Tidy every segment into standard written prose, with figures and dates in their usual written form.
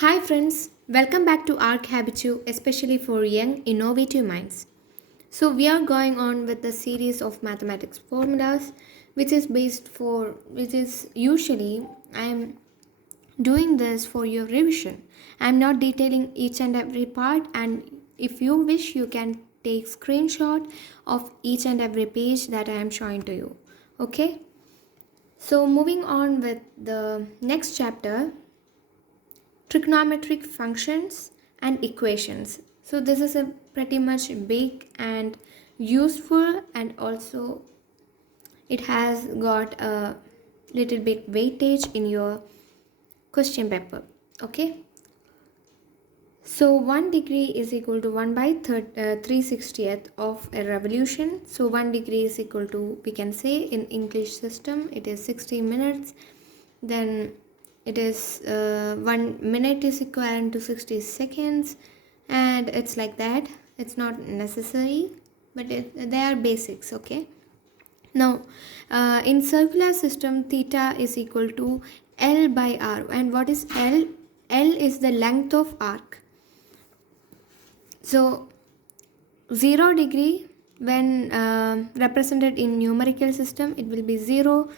Hi friends, welcome back to Arc Habitu, especially for young, innovative minds. So we are going on with the series of mathematics formulas, which is usually I am doing this for your revision. I am not detailing each and every part, and if you wish, you can take screenshot of each and every page that I am showing to you. Okay. So moving on with the next chapter, trigonometric functions and equations. So this is a pretty much big and useful, and also it has got a little bit weightage in your question paper. Okay, so 1 degree is equal to 1 by 360th of a revolution. So 1 degree is equal to, we can say in English system, it is 60 minutes. Then it is 1 minute is equivalent to 60 seconds, and it's like that. It's not necessary, but they are basics. Okay, now in circular system, theta is equal to L by R. And what is L? L is the length of arc. So 0 degree, when represented in numerical system, it will be 0.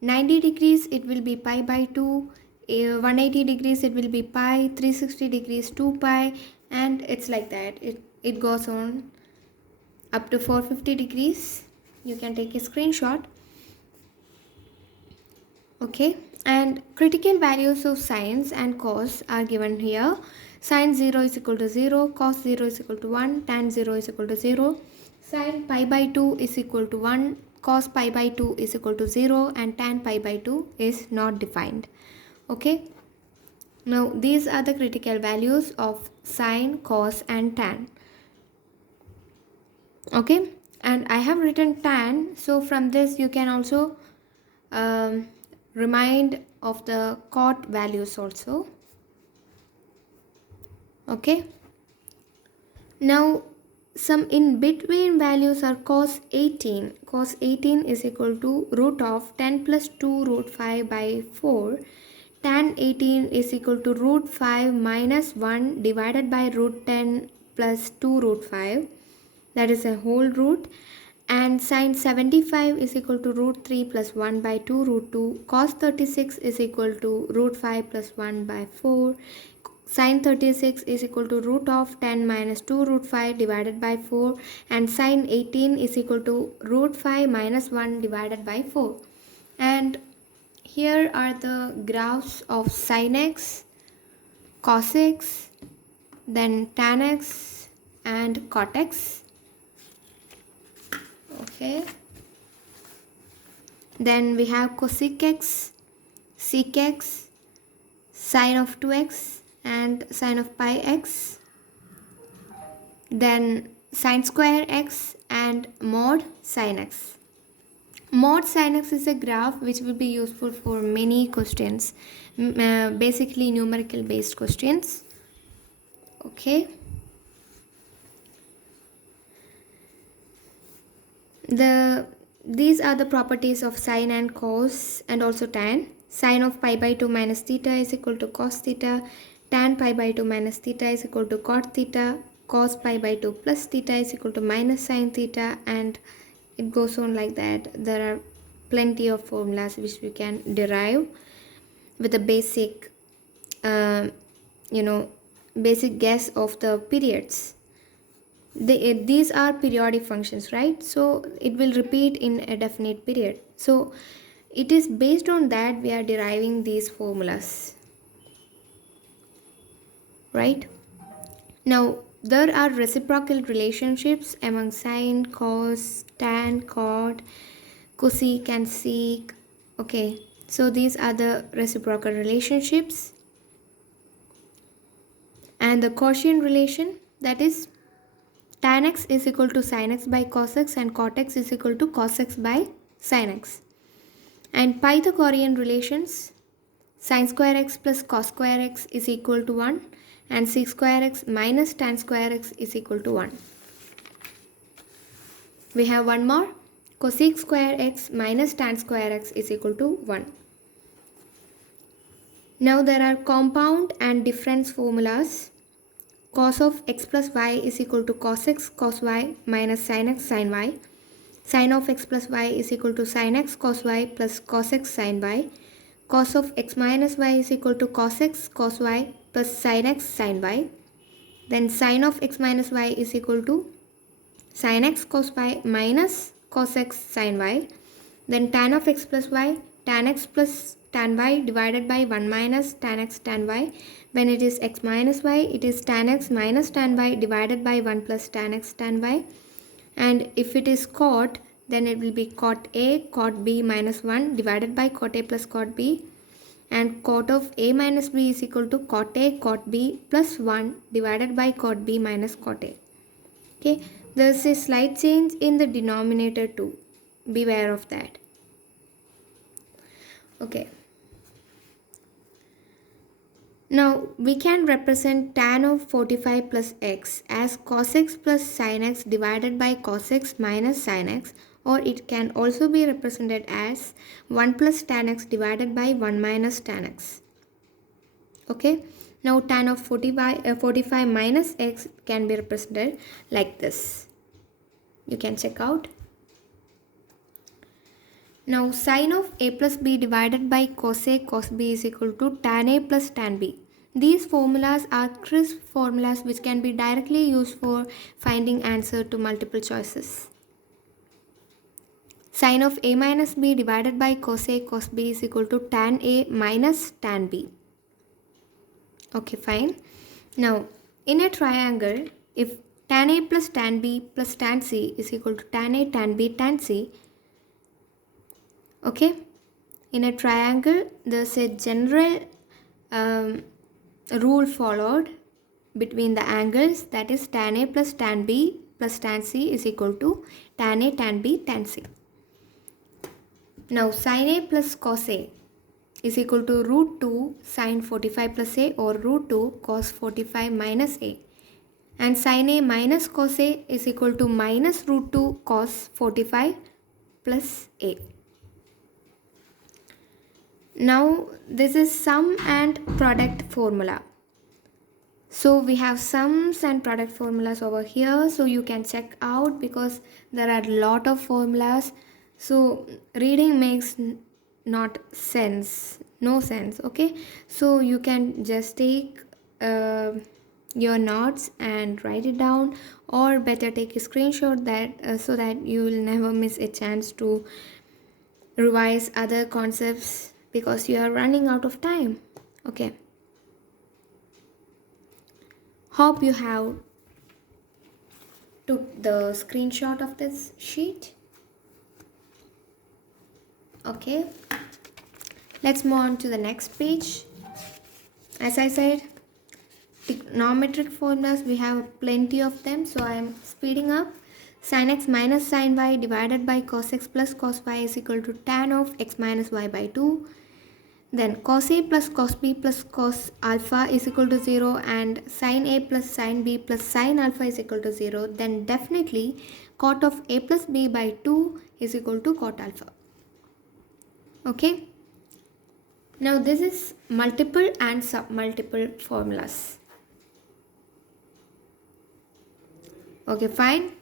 90 degrees, it will be pi by 2. 180 degrees, it will be pi. 360 degrees, 2 pi. And it's like that. It goes on up to 450 degrees. You can take a screenshot. Okay, and critical values of sines and cos are given here. Sine 0 is equal to 0, cos 0 is equal to 1, tan 0 is equal to 0, sine pi by 2 is equal to 1, cos pi by 2 is equal to 0, and tan pi by 2 is not defined. Okay, now these are the critical values of sine, cos, and tan. Okay, and I have written tan, so from this you can also um, remind of the cot values also. Okay, now some in between values are cos 18. Cos 18 is equal to root of 10 plus 2 root 5 by 4. Tan 18 is equal to root 5 minus 1 divided by root 10 plus 2 root 5, that is a whole root. And sine 75 is equal to root 3 plus 1 by 2 root 2. Cos 36 is equal to root 5 plus 1 by 4. Sine 36 is equal to root of 10 minus 2 root 5 divided by 4. And sine 18 is equal to root 5 minus 1 divided by 4. And here are the graphs of sin x, cos x, then tan x, and cot x. Okay, then we have cosec x, sec x, sine of 2x, and sine of pi x, then sine square x and mod sin x. Mod sin x is a graph which will be useful for many questions, basically numerical based questions. Okay, these are the properties of sine and cos and also tan. Sine of pi by 2 minus theta is equal to cos theta. Tan pi by 2 minus theta is equal to cot theta. Cos pi by 2 plus theta is equal to minus sine theta, and it goes on like that. There are plenty of formulas which we can derive with a basic uh, basic guess of the periods. These are periodic functions, right? So it will repeat in a definite period. So it is based on that we are deriving these formulas, right? Now there are reciprocal relationships among sine, cos, tan, cot, cosec, and sec. Okay, so these are the reciprocal relationships. And the quotient relation, that is tan x is equal to sin x by cos x, and cot x is equal to cos x by sin x. And Pythagorean relations, sin square x plus cos square x is equal to 1, and sec square x minus tan square x is equal to 1. We have one more, cosec square x minus tan square x is equal to 1. Now there are compound and difference formulas. Cos of x plus y is equal to cos x cos y minus sin x sin y. Sin of x plus y is equal to sin x cos y plus cos x sin y. Cos of x minus y is equal to cos x cos y plus sin x sin y. Then sin of x minus y is equal to sin x cos y minus cos x sin y. Then tan of x plus y, tan x plus tan y divided by 1 minus tan x tan y. When it is x minus y, it is tan x minus tan y divided by 1 plus tan x tan y. And if it is cot, then it will be cot A cot B minus 1 divided by cot A plus cot B. And cot of A minus B is equal to cot A cot B plus 1 divided by cot B minus cot A. Okay, there is a slight change in the denominator too. Beware of that. Okay. Now we can represent tan of 45 plus x as cos x plus sin x divided by cos x minus sin x, or it can also be represented as 1 plus tan x divided by 1 minus tan x. Okay. Now tan of 45 minus x can be represented like this. You can check out. Now sin of a plus b divided by cos a cos b is equal to tan a plus tan b. These formulas are crisp formulas which can be directly used for finding answer to multiple choices. Sin of a minus b divided by cos a cos b is equal to tan a minus tan b. Okay, fine. Now in a triangle, if tan a plus tan b plus tan c is equal to tan a tan b tan c, okay, in a triangle there's a general rule followed between the angles, that is tan a plus tan b plus tan c is equal to tan a tan b tan c. Now sin a plus cos a is equal to root 2 sin 45 plus a, or root 2 cos 45 minus a, and sin a minus cos a is equal to minus root 2 cos 45 plus a. Now this is sum and product formula. So we have sums and product formulas over here, so you can check out because there are a lot of formulas. So reading makes no sense. Okay, so you can just take your notes and write it down, or better take a screenshot that so that you will never miss a chance to revise other concepts because you are running out of time. Okay, hope you have took the screenshot of this sheet. Okay, let's move on to the next page. As I said, trigonometric formulas, we have plenty of them, so I am speeding up. Sin x minus sin y divided by cos x plus cos y is equal to tan of x minus y by 2. Then cos a plus cos b plus cos alpha is equal to 0, and sin a plus sin b plus sin alpha is equal to 0. Then definitely cot of a plus b by 2 is equal to cot alpha. Okay. Now this is multiple and submultiple formulas. Okay, fine.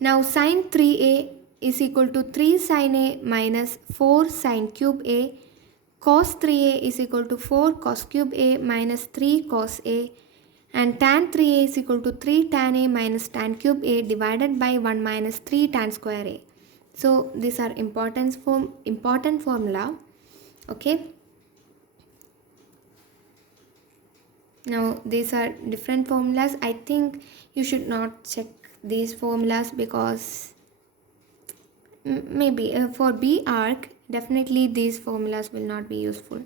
Now sin 3a is equal to 3 sin a minus 4 sin cube a. Cos 3a is equal to 4 cos cube a minus 3 cos a, and tan 3a is equal to 3 tan a minus tan cube a divided by 1 minus 3 tan square a. So these are important formula. Okay. Now these are different formulas. I think you should not check these formulas because maybe for B arc definitely these formulas will not be useful,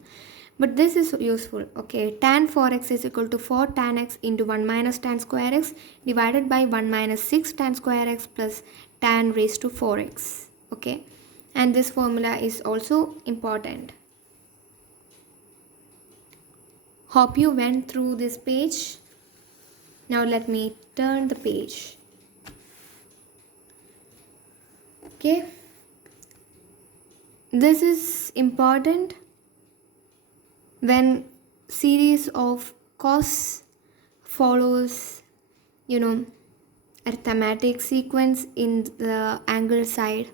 but this is useful. Okay, tan 4x is equal to 4 tan x into 1 minus tan square x divided by 1 minus 6 tan square x plus tan raised to 4x. Okay, and this formula is also important. Hope you went through this page. Now let me turn the page. Okay, this is important. when series of cos follows, you know, arithmetic sequence in the angle side.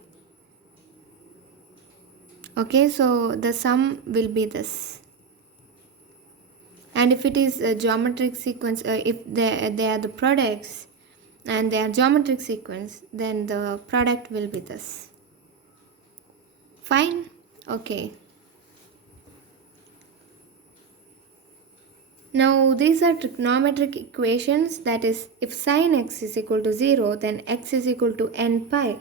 Okay, so the sum will be this. And if it is a geometric sequence, if they are the products and they are geometric sequence, then the product will be this. Fine? Okay. Now these are trigonometric equations, that is, if sin x is equal to 0, then x is equal to n pi.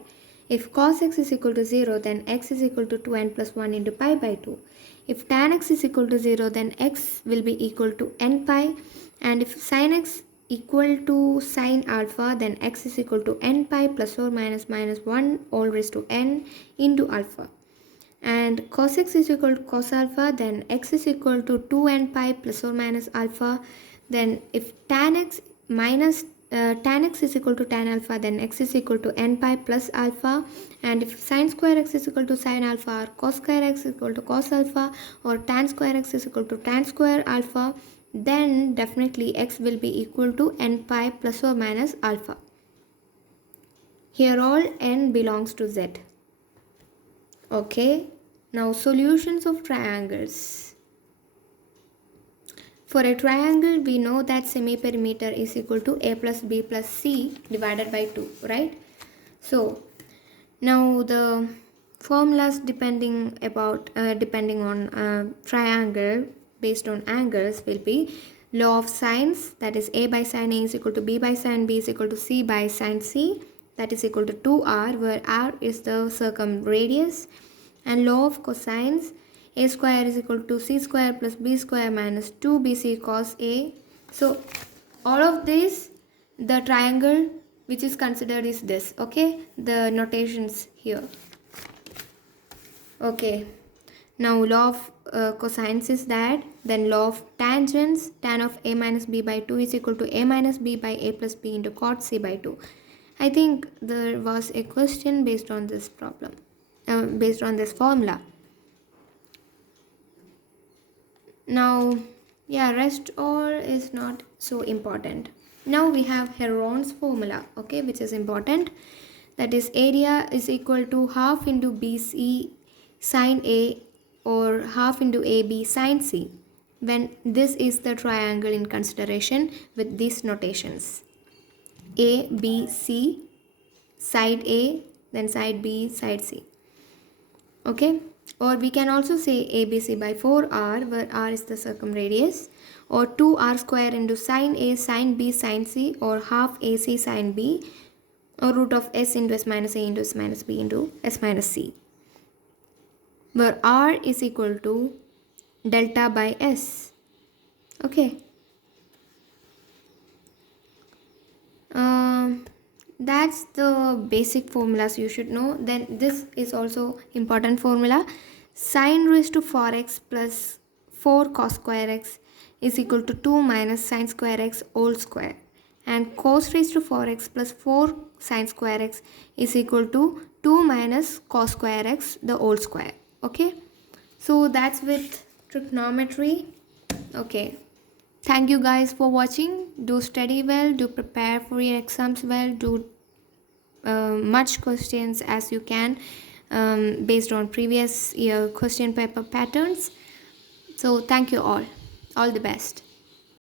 If cos x is equal to 0, then x is equal to 2n plus 1 into pi by 2. If tan x is equal to 0, then x will be equal to n pi. And if sin x equal to sine alpha, then x is equal to n pi plus or minus 1 all raised to n into alpha. And cos x is equal to cos alpha, then x is equal to 2n pi plus or minus alpha. Then if tan x is equal to tan alpha, then x is equal to n pi plus alpha. And if sin square x is equal to sin alpha, or cos square x is equal to cos alpha, or tan square x is equal to tan square alpha, then definitely x will be equal to n pi plus or minus alpha. Here all n belongs to z. Okay, now solutions of triangles. For a triangle, we know that semi-perimeter is equal to a plus b plus c divided by 2, right? So now the formulas depending on triangle based on angles will be law of sines, that is a by sine a is equal to b by sine b is equal to c by sine c, that is equal to 2r, where r is the circumradius. And law of cosines, a square is equal to c square plus b square minus 2bc cos a. So all of this, the triangle which is considered is this. Okay, the notations here. Okay, now law of cosines is that. Then law of tangents, tan of a minus b by 2 is equal to a minus b by a plus b into cot c by 2. I think there was a question based on this problem, based on this formula. Now, yeah, rest all is not so important. Now we have Herron's formula, okay, which is important. That is, area is equal to half into BC sine A or half into AB sine C, when this is the triangle in consideration with these notations. A, B, C, side A, then side B, side C. Okay, or we can also say ABC by 4r, where r is the circumradius, or 2r square into sine A, sine B, sine C, or half AC sine B, or root of s into s minus a into s minus b into s minus c, where r is equal to delta by s. Okay. That's the basic formulas you should know. Then this is also important formula. Sine raised to 4x plus 4 cos square x is equal to 2 minus sine square x whole square. And cos raised to 4x plus 4 sine square x is equal to 2 minus cos square x the whole square. Okay. So that's with trigonometry. Okay. Thank you guys for watching. Do study well, do prepare for your exams well, do much questions as you can based on previous year question paper patterns. So thank you all the best.